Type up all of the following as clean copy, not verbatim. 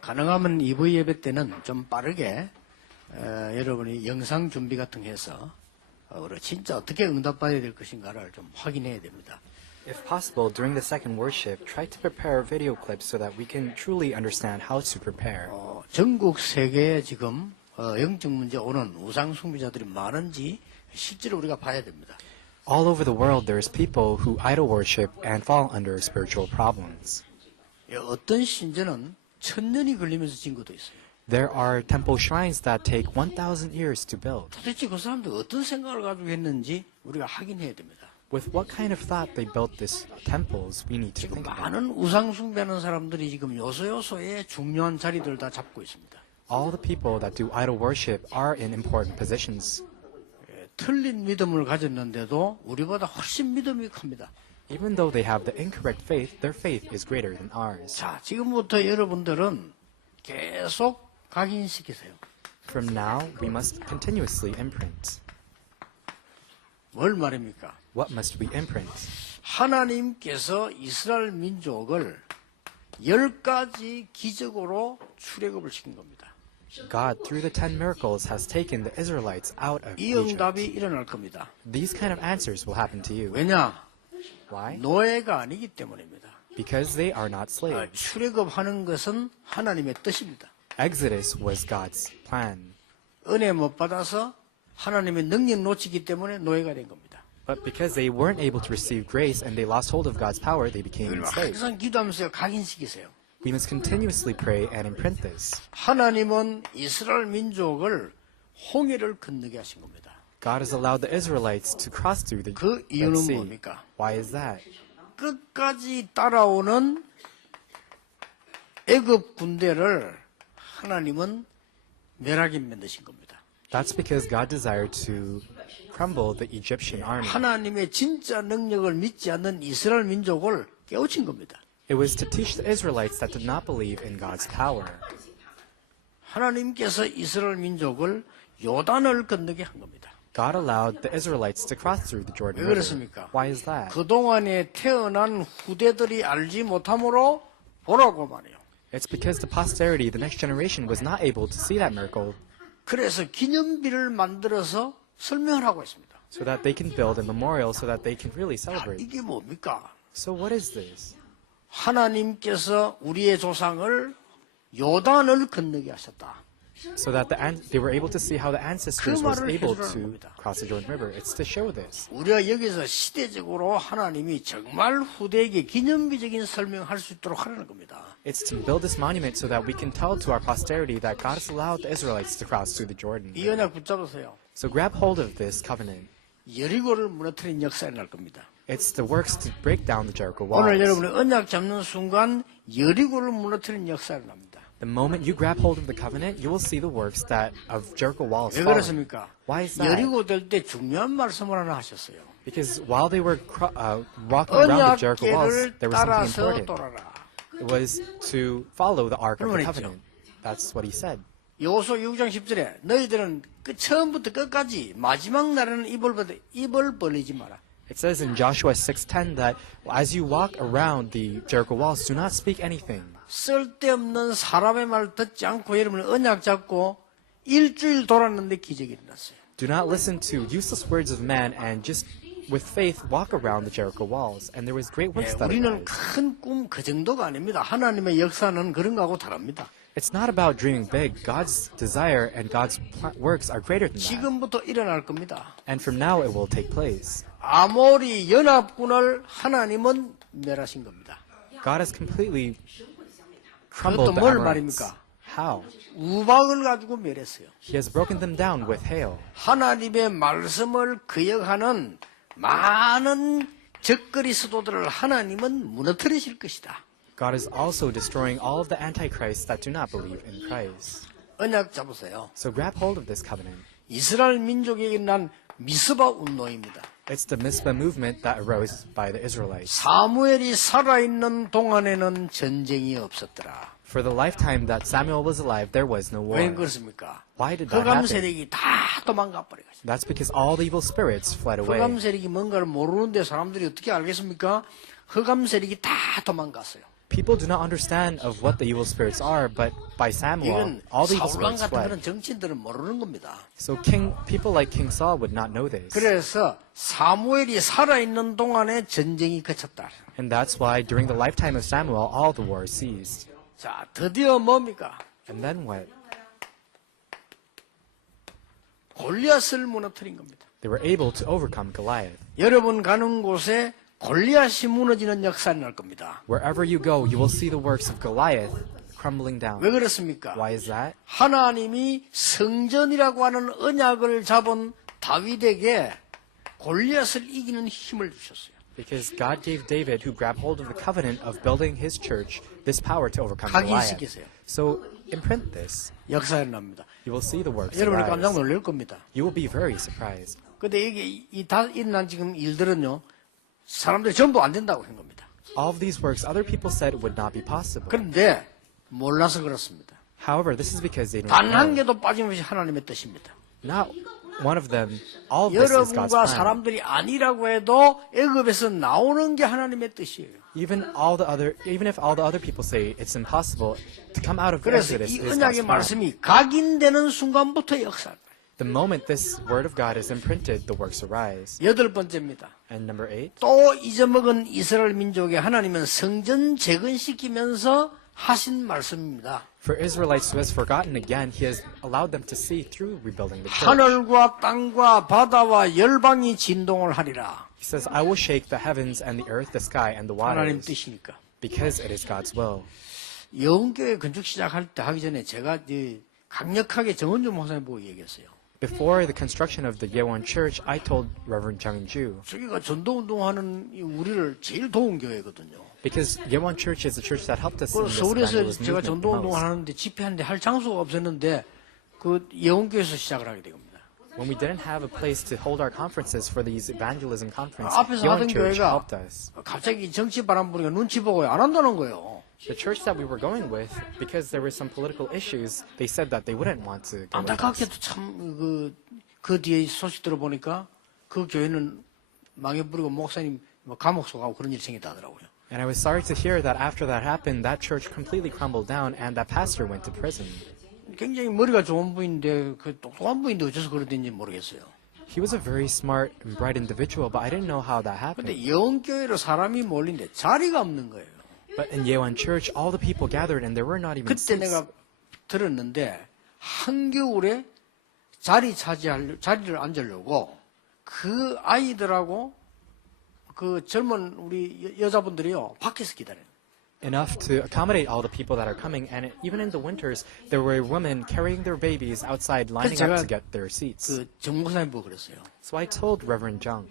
가능하면 2부 예배 때는 좀 빠르게 여러분이 영상 준비 같은 거 해서 우리 진짜 어떻게 응답받아야 될 것인가를 좀 확인해야 됩니다. If possible, during the second worship, try to prepare video clips so that we can truly understand how to prepare. 전국 세계에 지금 영적 문제 오는 우상 숭배자들이 많은지 실제로 우리가 봐야 됩니다. All over the world, there's people who idol worship and fall under spiritual problems. 어떤 신전은 1000년이 걸리면서 진 것도 있어요. There are temple shrines that take 1,000 years to build. 도대체 그 사람들 어떤 생각을 가지고 했는지 우리가 확인해야 됩니다. With what kind of thought they built these temples, we need to 지금 think about. 많은 우상 숭배하는 사람들이 지금 요소요소에 중요한 자리들 다 잡고 있습니다. All the people that do idol worship are in important positions. 틀린 믿음을 가졌는데도 우리보다 훨씬 믿음이 큽니다. Even though they have the incorrect faith, their faith is greater than ours. 자, 지금부터 여러분들은 계속 각인시키세요. From now, we must continuously imprint. 뭘 말입니까? What must we imprint? 하나님께서 이스라엘 민족을 10가지 기적으로 출애굽을 시킨 겁니다. God, through the 10 miracles, has taken the Israelites out of 이 Egypt. 응답이 일어날 겁니다. These kind of answers will happen to you. 왜냐? Why? 노예가 아니기 때문입니다. Because they are not slaves. 출애굽하는 것은 하나님의 뜻입니다. Exodus was God's plan. 은혜 못 받아서 하나님의 능력 놓치기 때문에 노예가 된 겁니다. But because they weren't able to receive grace and they lost hold of God's power, they became enslaved. 항상 기도하면서 각인시키세요. We must continuously pray and imprint this. 하나님은 이스라엘 민족을 홍해를 건너게 하신 겁니다. God has allowed the Israelites to cross through the 그 Red 이유는 Sea. 뭡니까? Why is that? 끝까지 따라오는 애굽 군대를 하나님은 멸하게 만드신 겁니다. That's because God desired to crumble the Egyptian army. 하나님의 진짜 능력을 믿지 않는 이스라엘 민족을 깨우친 겁니다. It was to teach the Israelites that did not believe in God's power. 하나님께서 이스라엘 민족을 요단을 건너게 한 겁니다. God allowed the Israelites to cross through the Jordan 왜 River. 그렇습니까? Why is that? 그동안에 태어난 후대들이 알지 못함으로 보라고 말해요. It's because the posterity, the next generation, was not able to see that miracle, 그래서 기념비를 만들어서 설명을 하고 있습니다. so that they can build a memorial so that they can really celebrate. 이게 뭡니까? So what is this? 하나님께서 우리의 조상을 요단을 건너게 하셨다. So that they were able to see how the ancestors 그 was 말을 able 해주라는 to 겁니다. cross the Jordan River. It's to show this. 우리가 여기서 시대적으로 하나님이 정말 후대에게 기념비적인 설명할 수 있도록 하라는 겁니다. It's to build this monument so that we can tell to our posterity that God has allowed the Israelites to cross through the Jordan. 이 언약 붙잡으세요. So grab hold of this covenant. 여리고를 무너뜨린 역사가 날 겁니다. It's the works to break down the Jericho 오늘 walls. 여러분이 언약 잡는 순간 여리고를 무너뜨린 역사가 납니다. The moment you grab hold of the covenant, you will see the works of Jericho walls 왜 falling. 그렇습니까? Why is that? 여리고 될 때 중요한 말씀을 하나 하셨어요. Because while they were walking around the Jericho walls, 언약궤를 there was something 따라서 important. 돌아라. It was to follow the Ark of the 그러면 Covenant. That's what he said. 여호수아 6장 10절에 너희들은 처음부터 끝까지 마지막 날에는 입을 벌리지 마라. It says in Joshua 6:10 that as you walk around the Jericho walls, do not speak anything. 쓸데없는 사람의 말 듣지 않고 여러분 언약 잡고 일주일 돌았는데 기적이 일어났어요. Do not listen to useless words of man and just with faith walk around the Jericho walls. And there was great works that 우리는 arise. 큰 꿈 그 정도가 아닙니다. 하나님의 역사는 그런 거하고 다릅니다. It's not about dreaming big. God's desire and God's works are greater than that. 지금부터 일어날 겁니다. And from now it will take place. 아모리 연합군을 하나님은 멸하신 겁니다. God has completely 그것도 crumbled the 뭘 Amorites. 말입니까? How? 우박을 가지고 멸했어요. He has broken them down with hail. 하나님의 말씀을 거역하는 많은 적그리 스도들을 하나님은 무너뜨리실 것이다. God is also destroying all of the antichrists that do not believe in Christ. 언약 잡으세요. So grab hold of this covenant. 이스라엘 민족에게 난 미스바 운동입니다. It's the Mizpah movement that arose by the Israelites. 사무엘이 살아있는 동안에는 전쟁이 없었더라. For the lifetime that Samuel was alive, there was no war. 왜 그렇습니까? Why did that 흑암 happen? 세력이 다 도망가 버려가지고. That's because all the evil spirits fled away. 흑암 세력이 뭔가를 모르는데 사람들이 어떻게 알겠습니까? 흑암 세력이 다 도망갔어요. People do not understand of what the evil spirits are, but by Samuel, 이건 all the evil 사울왕 spirits 같은 fled. 그런 정치인들은 모르는 겁니다. So people like King Saul would not know this. 그래서 사무엘이 살아있는 동안에 전쟁이 그쳤다. And that's why during the lifetime of Samuel, all the wars ceased. 자, 드디어 뭡니까? And then what? 골리앗을 무너뜨린 겁니다. They were able to overcome Goliath. 여러분 가는 곳에 골리앗이 무너지는 역사가 날 겁니다. Wherever you go, you will see the works of Goliath crumbling down. 왜 그렇습니까? Why is that? 하나님이 성전이라고 하는 언약을 잡은 다윗에게 골리앗을 이기는 힘을 주셨어요. Because God gave David, who grabbed hold of the covenant of building his church, this power to overcome Goliath. 각인시키세요. So imprint this. 역사가 일어납니다. You will see the works 여러분이 깜짝 arise. 놀랄 겁니다. You will be very surprised. 근데 이게 다 일어난 지금 일들은요, 사람들이 전부 안 된다고 한 겁니다. All of these works, other people said it would not be possible. 그런데 몰라서 그렇습니다. However, this is because they don't 단 한 know. 개도 빠짐없이 하나님의 뜻입니다. Not one of them. All of this is God's 여러분과 plan. 사람들이 아니라고 해도 애굽에서 나오는 게 하나님의 뜻이에요. Even if all the other people say it's impossible to come out of 그래서 Exodus, 이 it is 언약의 God's plan. 말씀이 각인되는 순간부터 역사. The moment this word of God is imprinted, the works arise. 여덟 번째입니다. And number 8, 또 잊어먹은 이스라엘 민족에 하나님은 성전 재건시키면서 하신 말씀입니다. for Israelites who has forgotten again, He has allowed them to see through rebuilding the church. 하늘과 땅과 바다와 열방이 진동을 하리라. He says, I will shake the heavens and the earth, the sky, and the 하나님 waters, 뜻이니까. because it is God's will. 영교회 건축 시작할 때 하기 전에 제가 강력하게 정은주 목사님 보고 얘기했어요. Before the construction of the Yewon Church, I told Reverend Jung Ju, 저기가 전도운동하는 우리를 제일 도운 교회거든요. because Yewon Church is the church that helped us in 그 this 서울에서 evangelism 제가 movement the 전도운동을 most. 하는데 집회하는데 할 장소가 없었는데 그 예원교회에서 시작을 하게 된 겁니다. When we didn't have a place to hold our conferences for these evangelism conferences, 앞에서 하던 Yewon Church 교회가 helped us. 갑자기 정치 바람 부니까 눈치 보고 안 한다는 거예요. The church that we were going with, because there were some political issues, they said that they wouldn't want to go with us. 안타깝게도 참 그 뒤에 소식 들어보니까 그 교회는 망해버리고 목사님 감옥 속하고 그런 일이 생겼다 하더라고요. And I was sorry to hear that after that happened, that church completely crumbled down and that pastor went to prison. 굉장히 머리가 좋은 분인데 그 똑똑한 분인데 어째서 그러든지 모르겠어요. He was a very smart and bright individual, but I didn't know how that happened. 근데 예원교회로 사람이 몰린데 자리가 없는 거예요. But in Yewon Church, all the people gathered and there were not even 그때 seats. 내가 들었는데 한겨울에 자리를 앉으려고 그 아이들하고 그 젊은 우리 여자분들이요 밖에서 기다려요. Enough to accommodate all the people that are coming, and even in the winters, there were women carrying their babies outside lining up to get their seats. 그 정목사님 보고 그랬어요. So I told Reverend Jung,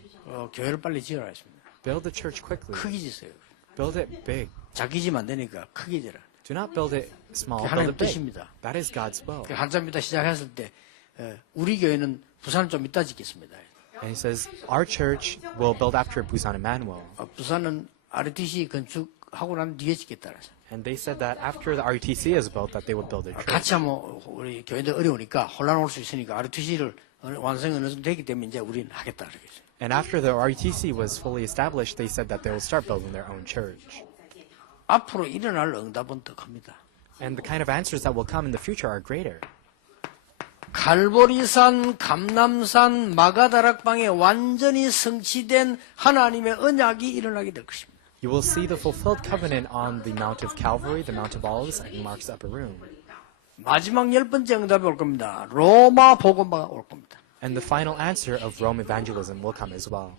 교회를 빨리 지으라 했습니다. build the church quickly. 크게 지세요. Build it big. 자기 집 안 되니까 크게 지라. Do not build it small, 그게 build 하나님 it big. 뜻입니다. That is God's will. 한참 이따 시작했을 때 우리 교회는 부산을 좀 이따 짓겠습니다. And he says, our church will build after Busan Emmanuel. 부산은 RTC 건축하고 난 뒤에 짓겠다 그래서. And they said that after the RUTC is built, that they would build a church. 같이 하면 우리 교회들 어려우니까 혼란 올 수 있으니까 RTC를 완성이 어느 정도 되기 때문에 이제 우리는 하겠다 그러겠어요. And after the RUTC was fully established, they said that they will start building their own church. 앞으로 일어날 응답은 더 큽니다. And the kind of answers that will come in the future are greater. 갈보리산, 감남산, 마가다락방에 완전히 성취된 하나님의 언약이 일어나게 될 것입니다. You will see the fulfilled covenant on the Mount of Calvary, the Mount of Olives, and Mark's upper room. 마지막 10번째 응답이 올 겁니다. 로마 복음화가 올 겁니다. And the final answer of Rome evangelism will come as well.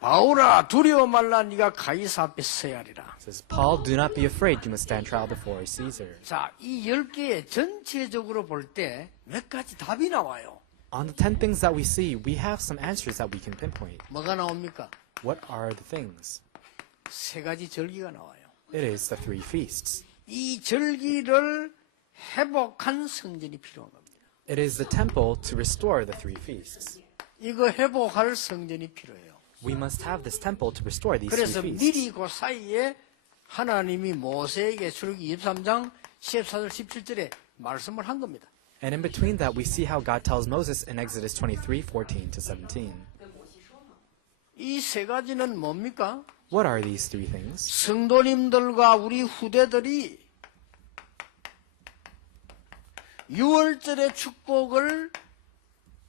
바울아 두려워 말라 네가 가이사 앞에 서야 하리라. It says, Paul, do not be afraid, you must stand trial before Caesar. 자, 이 10개 전체적으로 볼 때 몇 가지 답이 나와요. On the 10 things that we see, we have some answers that we can pinpoint. 뭐가 나옵니까? What are the things? 세 가지 절기가 나와요. It is the 3 feasts. 이 절기를 회복한 성전이 필요한 겁니다. It is the temple to restore the 3 feasts. 이거 회복할 성전이 필요해요. We must have this temple to restore these 3 그래서 feasts. 미리 그 사이에 하나님이 모세에게 출애굽기 23장 14절 17절에 말씀을 한 겁니다. And in between that, we see how God tells Moses in Exodus 23:14 to 17. 이 세 가지는 뭡니까? What are these three things? 성도님들과 우리 후대들이 6월절의 축복을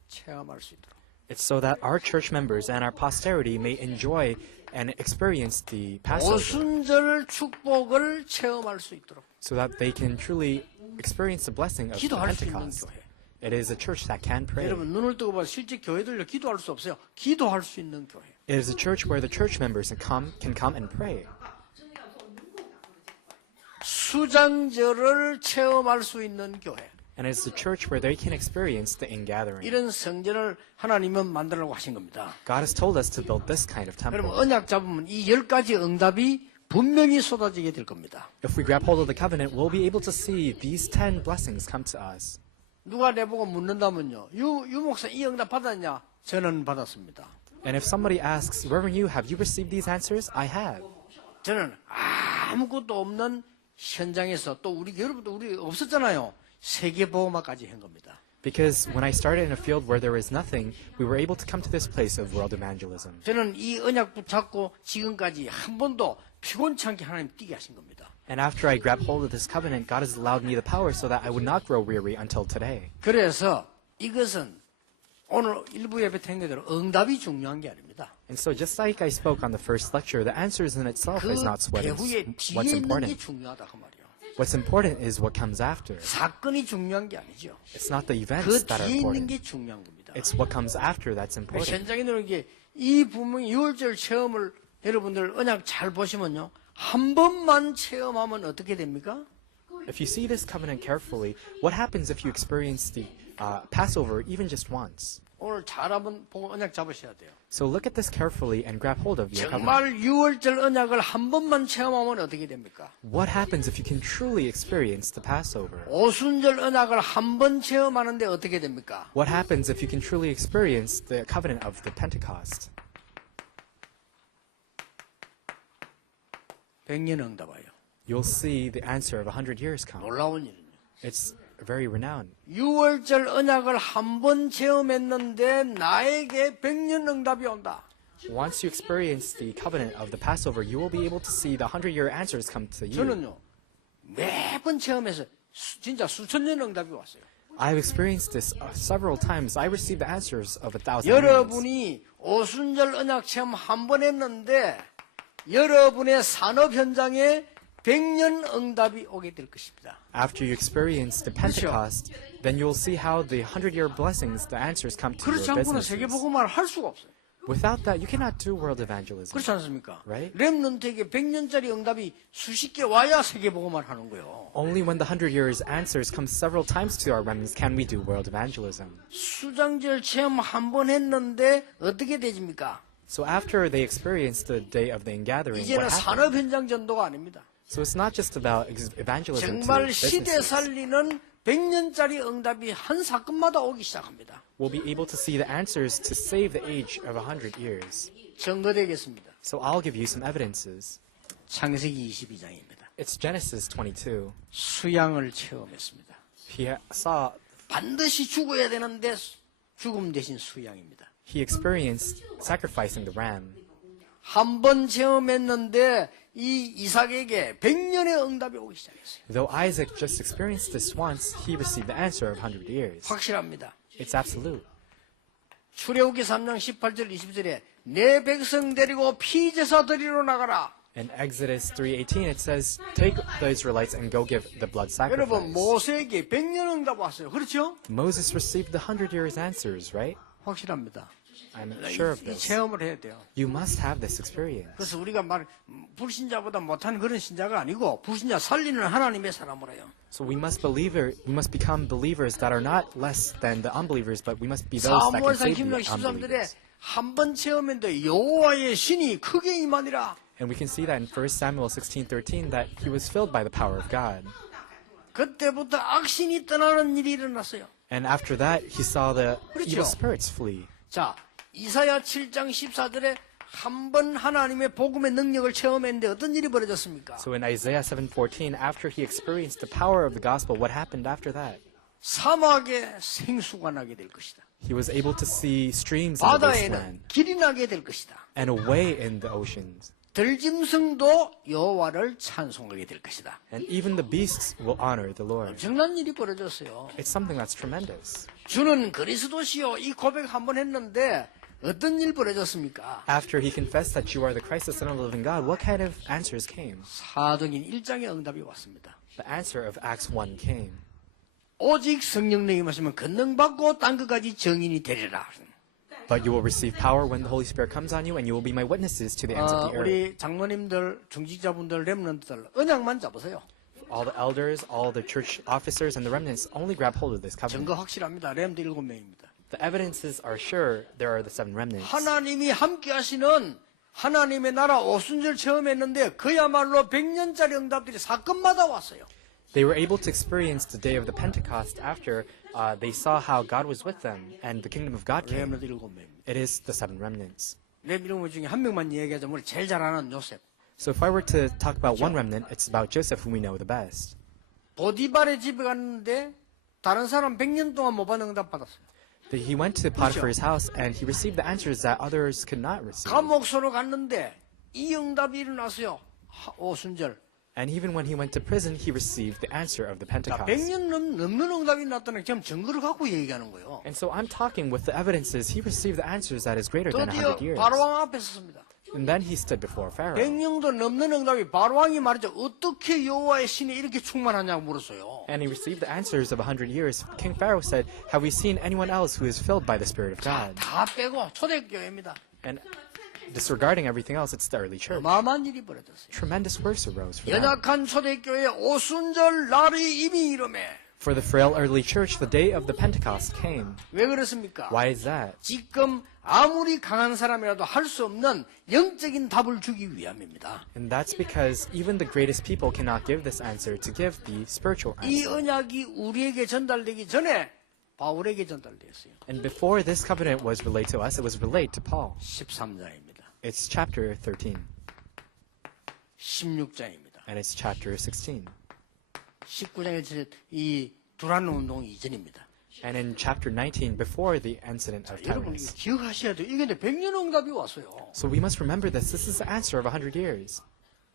체험할 수 있도록. It's so that our church members and our posterity may enjoy and experience the Passover, 오순절 축복을 체험할 수 있도록. so that they can truly experience the blessing of the 기도할 수 있는 Pentecost. 교회. It is a church that can pray. 여러분 눈을 뜨고 봐 실제 교회들요 기도할 수 없어요. 기도할 수 있는 교회. It is a church where the church members can come and pray. 수장절을 체험할 수 있는 교회. And it's a church where they can experience the ingathering. 이런 성전을 하나님은 만들라고 하신 겁니다. God has told us to build this kind of 여러분 temple. 언약 잡으면 이 10가지 응답이 분명히 쏟아지게 될 겁니다. If we grab hold of the covenant, we'll be able to see these 10 blessings come to us. 누가 내보고 묻는다면요. 유 목사 이 응답 받았냐? 저는 받았습니다. And if somebody asks, Reverend Yu, have you received these answers? I have. 저는 아무것도 없는 현장에서 또 여러분도 우리 없었잖아요. 세계보험화까지 한 겁니다. Because when I started in a field where there was nothing, we were able to come to this place of world evangelism. 저는 이 언약 붙잡고 지금까지 한 번도 피곤치 않게 하나님 뛰게 하신 겁니다. And after I grabbed hold of this covenant, God has allowed me the power so that I would not grow weary until today. 그래서 이것은 오늘 일부 예배 탱교대로 응답이 중요한 게 아닙니다. And so just like I spoke on the first lecture, the answers in itself 그 is not 배후에 what's 뒤에 있는 게 important. 중요하다 그 말이에요. What's important is what comes after. 사건이 중요한 게 아니죠. It's not the 그 events that are 뒤에 있는 important. 게 중요한 겁니다. It's what comes after that's important. 현장에 들어온 게이 분명히 6월절 체험을 여러분들 언약 잘 보시면요. 한 번만 체험하면 어떻게 됩니까? If you see this covenant carefully, what happens if you experience the Passover even just once? 오늘 잘 한번 보고 언약 잡으셔야 돼요. So look at this carefully and grab hold of your covenant. 정말 6월절 언약을 한 번만 체험하면 어떻게 됩니까? What happens if you can truly experience the Passover? 오순절 언약을 한 번 체험하는데 어떻게 됩니까? What happens if you can truly experience the covenant of the Pentecost? 100년 응답하여. You'll see the answer of 100 years come. 놀라운 일은요. It's very renowned. 6월절 언약을 한 번 체험했는데 나에게 100년 응답이 온다. Once you experience the covenant of the Passover, you will be able to see the 100-year answers come to you. 저는요. 매번 체험해서 진짜 수천 년 응답이 왔어요. I've experienced this several times. I received the answers of 1,000 years. 여러분이 오순절 언약 체험 한 번 했는데 여러분의 산업 현장에 100년 응답이 오게 될 것입니다. After you experience the Pentecost, then you will see how the 100-year blessings, the answers come to 그렇지 your 않고는 businesses. 세계복음화를 할 수가 없어요. Without that, you cannot do world evangelism. 그렇지 않습니까? Right. 렘넌트에게 100년짜리 응답이 수십 개 와야 세계복음화를 하는 거예요. Only when the 100 years answers come several times to our remnants can we do world evangelism. 수장절 체험 한 번 했는데 어떻게 되집니까? So after they experience the day of the ingathering, 이제는 what happened? 산업 현장 전도가 아닙니다. So it's not just about evangelism to 정말 시대 businesses. 살리는 100년짜리 응답이 한 사건마다 오기 시작합니다. We'll be able to see the answers to save the age of 100 years. 증거되겠습니다. So I'll give you some evidences. 창세기 22장입니다. It's Genesis 22. 수양을 체험했습니다. He saw, 반드시 죽어야 되는데 죽음 대신 수양입니다. he experienced sacrificing the ram. 한 번 체험했는데 이 이삭에게 100년의 응답이 오기 시작했어요. Though Isaac just experienced this once, he received the answer of 100 years. 확실합니다. It's absolute. 출애굽기 3장 18절 20절에 내 백성 데리고 피제사 드리러 나가라. In Exodus 3:18, it says, "Take the Israelites and go give the blood 여러분 sacrifice." 모세에게 100년 응답 왔어요. 그렇죠? Moses received the 100 years answers, right? 확실합니다. I'm sure of 이 this. 체험을 해야 돼요. You must have this experience. 그래서 우리가 불신자보다 못한 그런 신자가 아니고 불신자 살리는 하나님의 사람으로 해요. So we must become believers that are not less than the unbelievers, but we must be those that can 사무엘상 save the 16장 13절에 unbelievers. 한 번 체험했는데 여호와의 신이 크게 임하니라. And we can see that in 1 Samuel 16:13 that he was filled by the power of God. 그때부터 악신이 떠나는 일이 일어났어요. And after that, he saw the 그렇죠. evil spirits flee. 자, 이사야 7장 14절에 한 번 하나님의 복음의 능력을 체험했는데 어떤 일이 벌어졌습니까? So in Isaiah 7:14, after he experienced the power of the gospel, what happened after that? 사막에 생수가 나게 될 것이다. He was able to see streams in the 바다에는 wasteland 길이 나게 될 것이다. and a way in the oceans. 들짐승도 여호와를 찬송하게 될 것이다. And even the beasts will honor the Lord. 엄청난 일이 벌어졌어요. It's something that's tremendous. 주는 그리스도시요 이 고백 한번 했는데 어떤 일 벌어졌습니까? After he confessed that you are the Christ, the Son of the living God, what kind of answers came? 사도행 1장의 응답이 왔습니다. The answer of Acts 1 came. 오직 성령님이 임하시면 권능받고 땅끝까지 증인이 되리라. But you will receive power when the Holy Spirit comes on you, and you will be my witnesses to the ends of the earth. 우리 장로님들, 중직자분들, 렘넌트들 언약만 잡으세요. All the elders, all the church officers, and the remnants only grab hold of this covenant. 증거 확실합니다. 렘도 7명입니다. The evidences are sure there are the 7 remnants. 하나님이 함께 하시는 하나님의 나라 오순절 처음 했는데 그야말로 100년짜리 응답들이 사건마다 왔어요. They were able to experience the day of the Pentecost after they saw how God was with them, and the kingdom of God came. 렘넌트 7명입니다. It is the 7 remnants. 렘 7명 중에 한 명만 얘기하자면 우리 제일 잘 아는 요셉. So if I were to talk about one remnant, it's about Joseph, whom we know the best. 보디발의 집에 갔는데 다른 사람 100년 동안 못 받는 응답 받았어요. He went to Potiphar's house, and he received the answers that others could not receive. 감옥소로 갔는데 이 응답이 일어났어요. 오순절. And even when he went to prison, he received the answer of the 자, Pentecost. 100년 넘는 응답이 났다는 지금 증거를 갖고 얘기하는 거예요. And so I'm talking with the evidences. He received the answers that is greater than 드디어 100 years. 바로왕 앞에 섰습니다. And then he stood before Pharaoh. 100년도 넘는 응답이 바로왕이 말이죠. 어떻게 여호와의 신이 이렇게 충만하냐고 물었어요. And he received the answers of 100 years. King Pharaoh said, have we seen anyone else who is filled by the Spirit of God? 다 빼고 초대교회입니다. And disregarding everything else, it's the early church. 어마어마한 일이 벌어졌어요. Tremendous works arose for them. 연약한 초대교회 오순절 날이 이미 이름에 For the frail early church, the day of the Pentecost came. 왜 그렇습니까? Why is that? 지금 아무리 강한 사람이라도 할 수 없는 영적인 답을 주기 위함입니다. And that's because even the greatest people cannot give this answer to give the spiritual 이 answer. 언약이 우리에게 전달되기 전에 바울에게 전달되었어요. And before this covenant was relayed to us, it was relayed to Paul. 13장입니다. It's chapter 13, 16장입니다. and it's chapter 16. 19장에 이 두란 운동 이전입니다. And in chapter 19, before the incident of 여러분 이거 Tyrannus. 기억하셔야 돼요. 이게 100년 응답이 왔어요. So we must remember this. This is the answer of 100 years.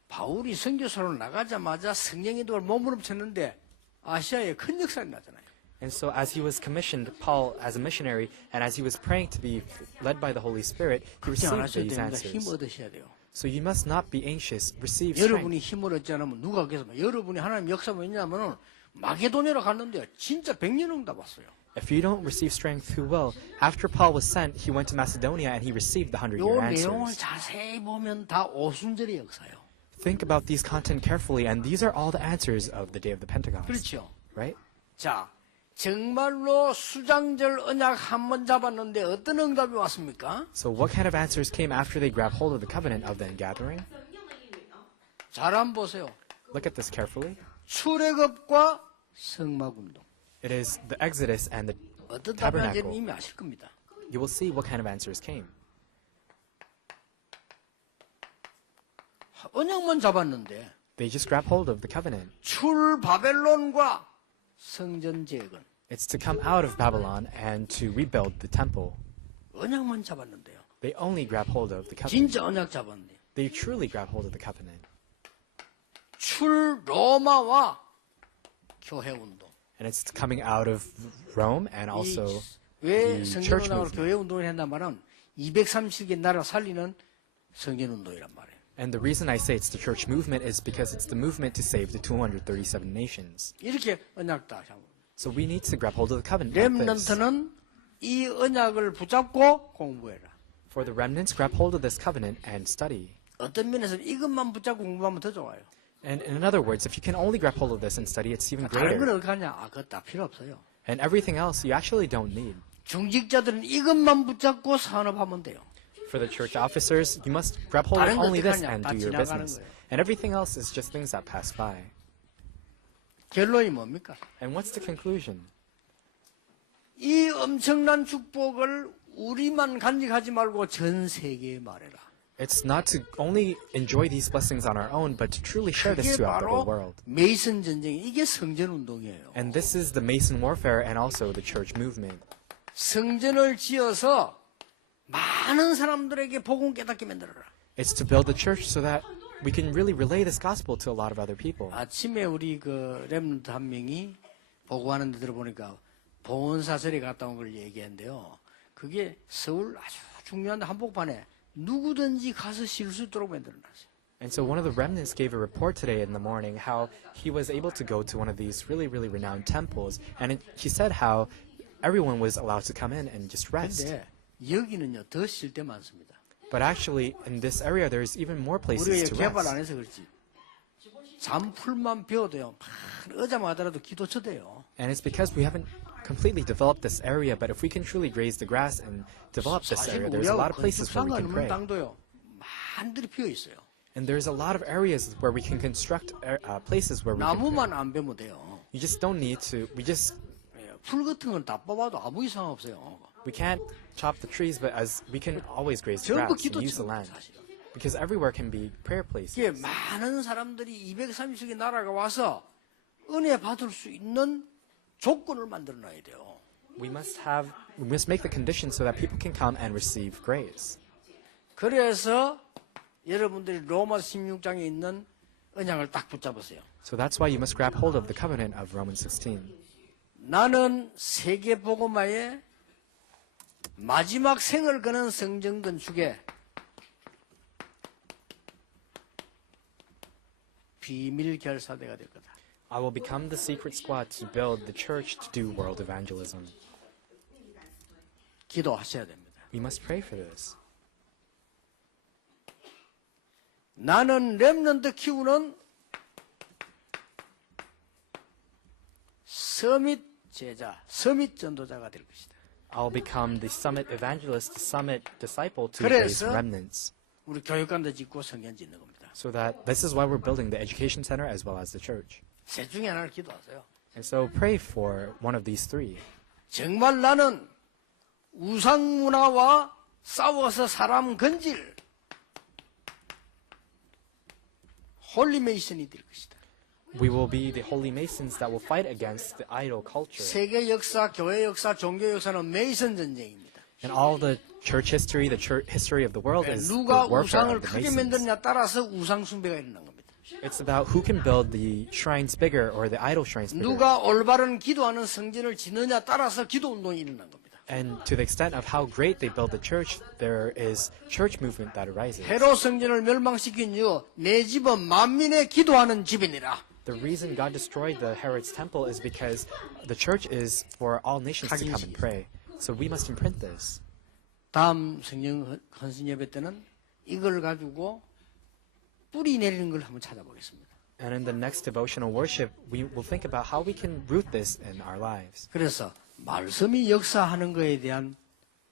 바울이 선교사로 나가자마자 성령의 도를 몸으로 쳤는데 아시아에 큰 역사가 나잖아요. And so as he was commissioned, Paul, as a missionary, and as he was praying to be led by the Holy Spirit, he 걱정 안 received 하셔도 these 됩니다. 힘 answers. 얻으셔야 돼요. So you must not be anxious. Receive 여러분이 strength. 힘을 얻지 않으면 누가 그래서 여러분이 하나님 역사 뭐냐면은 마게도냐로 갔는데 진짜 100년 응답 왔어요. If you don't receive strength, who will? After Paul was sent, he went to Macedonia and he received the 100-year 요 내용을 answers. 자세히 보면 다 오순절의 역사예요. Think about these content carefully, and these are all the answers of the day of the Pentecost. 그렇죠. Right? 자, 정말로 수장절 언약 한 번 잡았는데 어떤 응답이 왔습니까? So what kind of answers came after they grabbed hold of the covenant of the gathering? 잘 한번 보세요. Look at this carefully. 출애굽과 성막운동. It is the Exodus and the 어떤 답이 나는지 tabernacle. 이미 아실 겁니다. You will see what kind of answers came. 언약만 잡았는데 They just grabbed hold of the covenant. 출 바벨론과 성전 재건. It's to come out of Babylon and to rebuild the temple. 언약만 잡았는데요. They only grab hold of the covenant. 진짜 언약 잡았네. They truly grab hold of the covenant. 출 로마와 교회 운동. And it's coming out of Rome and also 왜 the 성전 church 운동으로 movement. 교회 운동을 했단 말은 230개 나라 살리는 성전 운동이란 말이에요. And the reason I say it's the church movement is because it's the movement to save the 237 nations. 이렇게 언약 다 잡고. So we need to grab hold of the covenant like this. 렘넌트는 이 언약을 붙잡고 공부해라. For the remnants, grab hold of this covenant and study. 어떤 면에서는 이것만 붙잡고 공부하면 더 좋아요. And in other words, if you can only grab hold of this and study, it's even 다른 건 greater. 어떻게 하냐? 아, 그거 다 필요 없어요. And everything else you actually don't need. 중직자들은 이것만 붙잡고 산업하면 돼요. For the church officers, you must grab hold of 다른 거 only 어떻게 this 하냐? and 다 do your 지나가는 business. 거예요. And everything else is just things that pass by. 결론이 뭡니까? And what's the conclusion? 이 엄청난 축복을 우리만 간직하지 말고 전 세계에 말해라. It's not to only enjoy these blessings on our own, but to truly share this 그게 throughout the whole 바로 world. 메이슨 전쟁, 이게 성전 운동이에요. And this is the Mason warfare and also the church movement. 성전을 지어서 많은 사람들에게 복음 깨닫게 만들어라. It's to build the church so that we can really relay this gospel to a lot of other people. 아침에 우리 그 렘넌트 한 명이 보고하는 데 들어보니까 보은사설에 갔다 온 걸 얘기했는데요. 그게 서울 아주 중요한 한복판에 누구든지 가서 쉴 수 있도록 만들어놨어요. And so one of the remnants gave a report today in the morning how he was able to go to one of these really, really renowned temples. And he said how everyone was allowed to come in and just rest. 근데 여기는요, 더 쉴 데 많습니다. But actually, in this area, there's even more places 우리가 to 개발 rest. 안 해서 그렇지. 잔풀만 비워도요, 어자마 하더라도 기도 쳐대요. And it's because we haven't completely developed this area, but if we can truly graze the grass and develop this 사실 area, there's a lot of 우리하고 places where we 건축상가 can 넘는 pray. 땅도요, 많이들이 비어 있어요. And there's a lot of areas where we can construct places where we can pray. 나무만 안 베면 돼요. You just don't need to, 예, 풀 같은 건 다 뽑아도 아무 이상 없어요. we can't chop the trees, but as we can always graze the 전부 grass and use the 기도처럼 land. 사실은. Because everywhere can be prayer places. 이게 많은 사람들이 230개 나라가 와서 은혜 받을 수 있는 조건을 만들어 놔야 돼요. We must make the conditions so that people can come and receive grace. 그래서 여러분들이 로마 16장에 있는 언약을 딱 붙잡으세요. So that's why you must grab hold of the covenant of Romans 16. 나는 세계 복음화의 마지막 생을 거는 성전 건축에 비밀 결사대가 될 거다. I will become the secret squad to build the church to do world evangelism. 기도하셔야 됩니다. We must pray for this. 나는 렘넌트 키우는 서밋 제자, 서밋 전도자가 될 것이다. I'll become the summit evangelist, the summit disciple to raise 그래서 remnants. 우리 교육관도 짓고 성경 짓는 겁니다. So that this is why we're building the education center as well as the church. 셋 중에 하나를 기도하세요. And so pray for one of these three. 정말 나는 우상 문화와 싸워서 사람 건질 홀리메이슨이 될 것이다. We will be the holy masons that will fight against the idol culture. 세계 역사, 교회 역사, 종교 역사는 메이슨 전쟁입니다. And all the church history, the church history of the world is the 누가 warfare 우상을 of the 크게 masons. 만드느냐 따라서 우상 숭배가 일어난 겁니다. It's about who can build the shrines bigger or the idol shrines bigger. 누가 올바른 기도하는 성전을 짓느냐 따라서 기도 운동이 일어난 겁니다. And to the extent of how great they build the church, there is church movement that arises. 헤롯 성전을 멸망시킨 이유 내 집은 만민의 기도하는 집이니라. The reason God destroyed the Herod's temple is because the church is for all nations to come and pray. So we must imprint this. 다음 성령 헌신 예배 때는 이걸 가지고 뿌리 내리는 걸 한번 찾아보겠습니다. And in the next devotional worship, we will think about how we can root this in our lives. 그래서 말씀이 역사하는 것에 대한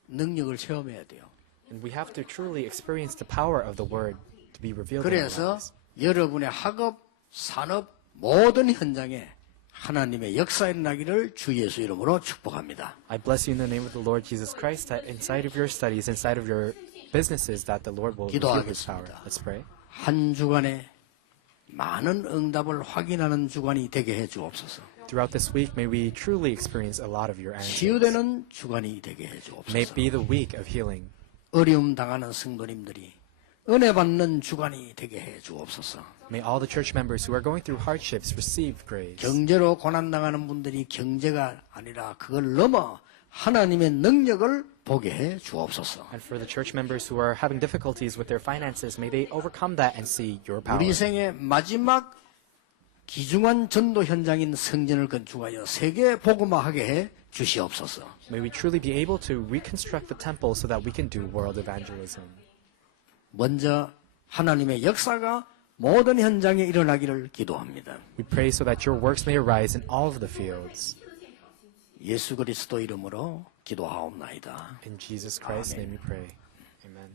능력을 체험해야 돼요. And we have to truly experience the power of the word to be revealed in our 그래서 lives. 여러분의 학업, 산업, 모든 현장에 하나님의 역사 일어나기를 주 예수 이름으로 축복합니다. I bless you in the name of the Lord Jesus Christ that inside of your studies, inside of your businesses, that the Lord will reveal His power. 기도하겠습니다. Let's pray. 한 주간에 많은 응답을 확인하는 주간이 되게 해 주옵소서. Throughout this week, may we truly experience a lot of your answers. 치유되는 주간이 되게 해 May it 주옵소서. be the week of healing. 어려움 당하는 성도님들이 은혜 받는 주간이 되게 해 주옵소서. May all the church members who are going through hardships receive grace. 경제로 고난 당하는 분들이 경제가 아니라 그걸 넘어 하나님의 능력을 보게 해 주옵소서. And for the church members who are having difficulties with their finances, may they overcome that and see your power. 우리 생의 마지막 귀중한 전도 현장인 성전을 건축하여 세계 복음화하게 해 주시옵소서. May we truly be able to reconstruct the temple so that we can do world evangelism. 먼저 하나님의 역사가 모든 현장에 일어나기를 기도합니다. We pray so that your works may arise in all of the fields. 예수 그리스도 이름으로 기도하옵나이다. In Jesus Christ's name we pray. Amen.